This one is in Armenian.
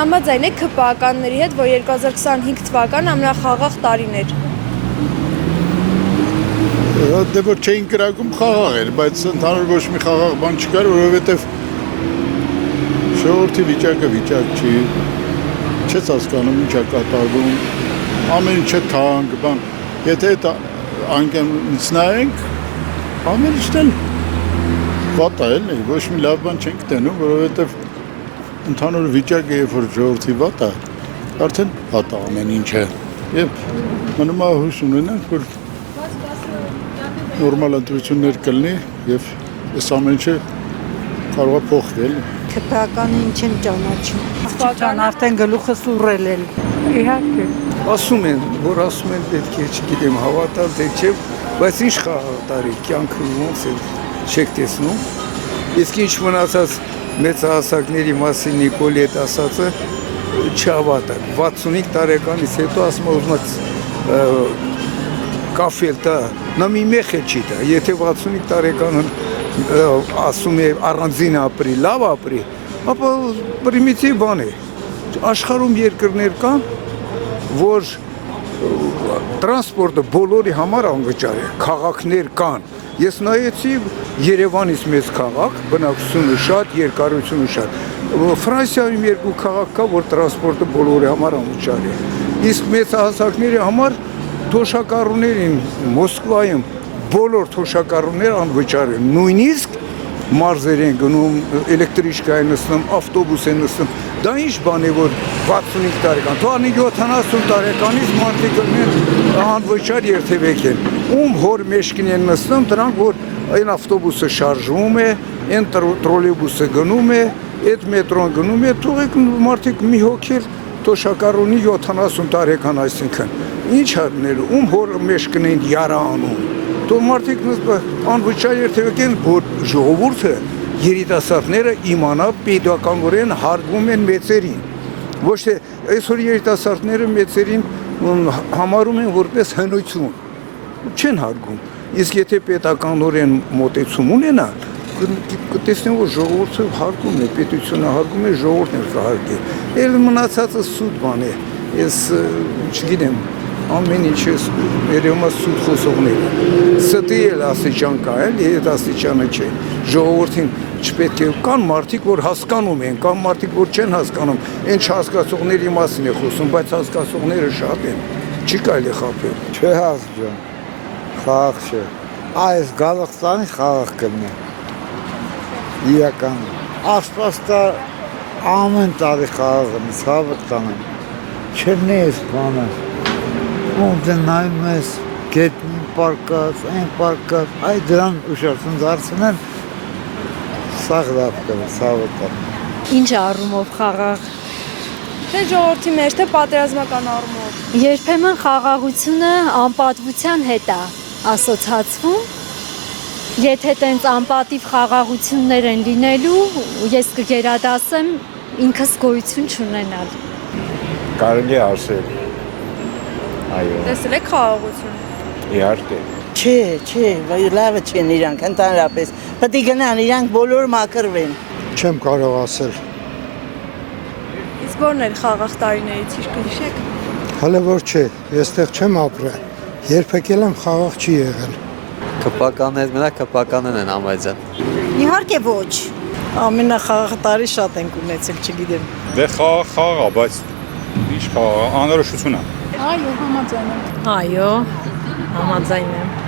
Համաձայն եք ՔՊԱ-ականների հետ, որ 2025 թվականը ամենախաղաղ տարին էր։ Դե որ չէին կրակում խաղաղ էր, բայց ընդհանուր ոչ մի խաղաղ բան չկար, որովհետև ժողովրդի վիճակը վիճակ չի, չես հասկանում ինչ է կատարվում, ամեն ինչը թանկ, բան, եթե այդ անկյունից նայենք, ամեն ինչն էլ վատ է, էլի, ոչ մի լավ բան չենք տենում, որովհետև ընդհանուր վիճակը, երբ որ ժողովրդի վատ է, արդեն վատ է ամեն ինչը, եւ մնում է հույս ունենանք, որ նորմալ ընտրություններ կլինի եւ այս ամեն ինչը կարող է փոխվել։ ՔՊԱ-ականը ինչ են ճանաչում։ Աղջիկան արդեն գլուխը սուրել են։ Իհարկե։ Ասում են, որ ասում են պետք է, չգիտեմ, հավատալ թե չէ, բայց ինչ խաղաղ տարի, կյանքը ոնց է չեք տեսնում։ Իսկ ինչ մնացած մեծահասակների մասին Նիկոլի հետ ասածը չհավատակ։ 65 տարեկանից հետո ասում ուզում կաֆել տա, նա մի մեխ է չի տա, եթե 65 տարեկանը ասում է առանձին ապրի, լավ ապրի, ապա պրիմիտիվ բան է, աշխարհում երկրներ կան, որ տրանսպորտը բոլորի համար անվճար է, քաղաքներ կան, ես նայեցի Երևանից մեծ քաղաք, բնակչությունը շատ, երկարությունը շատ, Ֆրանսիայում երկու քաղաք կա, որ տրանսպորտը բոլորի համար անվճար է, իսկ մեծահասակների համար թոշակառուներին Մոսկվայում բոլոր թոշակառուները անվճար են, նույնիսկ մարզեր են գնում, էլեկտրիշկա են նստում, ավտոբուս են նստում, դա ինչ բան է, որ 65 տարեկան, թողանի 70 տարեկանից մարդիկ գնում անվճար երթևեք են, ում հոր մեջքին են նստում, դրանք, որ այն ավտոբուսը շարժվում է, այն տրոլեյբուսը գնում է, այդ մետրոն գնում է, թողեք մարդիկ մի հոգեր թոշակառունի 70 տարեկան այսինքն, ինչ արնել, ում հոր մեջքին են յարա անում, թող մարդիկ անվճար երթևեք են, որ ժողովուրդը երիտասարդները իմանա պետականորեն հարգում են մեծերին, ոչ թե այսօր երիտասարդները մեծերին համարում են որպես հնություն, չեն հարգում, իսկ եթե պետականորեն մոտեցում ունենան, կտեսնեն, որ ժողովուրդը հարգում է, պետությունը հարգում է, ժողովուրդն է կհարգի, էլ մնացածը սուտ բան է, ես չգիտեմ, ամեն ինչ ես երևում է սուտ խոսողները, ստի էլ աստիճան կա, հետ աստիճանը չէ, ժողովրդին չպետք է, կան մարդիկ, որ հասկանում են, կան մարդիկ, որ չեն հասկանում, այն չհասկացողների մասին է խոսում, բայց հասկացողները շատ են, չի կարելի խաբել։ Չէ հասկան, խաղաղ չէ, այս Գազախստանի խաղաղ կլինի, իրական, ասպաստա ամեն տարի խաղաղ եմ, ցավը տանեմ, չերնի ես բանը, ում դե նայում ես, գետնին պարկած, այն պարկած, այ դրան ուշարցուն դարձնեն, սաղ լավ կրը, ցավը տանեմ։ Ինչ առումով խաղաղ։ Թե ժողովրդի մեջ, թե պատերազմական առումով։ Երբեմն խաղաղությունը անպատվության հետ է ասոցացվում։ Եթե տենց անպատիվ խաղաղություններ են լինելու, ես կգերադասեմ ինքս գոյություն չունենալ։ Կարելի է ասել, այո։ Տեսել եք խաղաղություն։ Իհարկե։ Չէ, լավը չեն իրանք, ընդհանրապես, պետք է գնան իրանք բոլոր մաքրվեն։ Չեմ կարող ասել։ Իսկ որն էր խաղաղ տարիներից, ինչ կհիշեք։ Հələ որ չէ, ես տեղ չեմ ապրել, երբեք եմ խաղաղ չի եղել։ ՔՊԱ-ականներ մենակ ՔՊԱ-ականներն են ամայցան։ Իհարկե ոչ։ Ամենախաղաղ տարի շատ ենք ունեցել, չգիտեմ։ Դե խաղաղ է, բայց ինչ խաղաղ, անորոշություն է։ Այո, համաձայն եմ։ Այո, համաձայն եմ։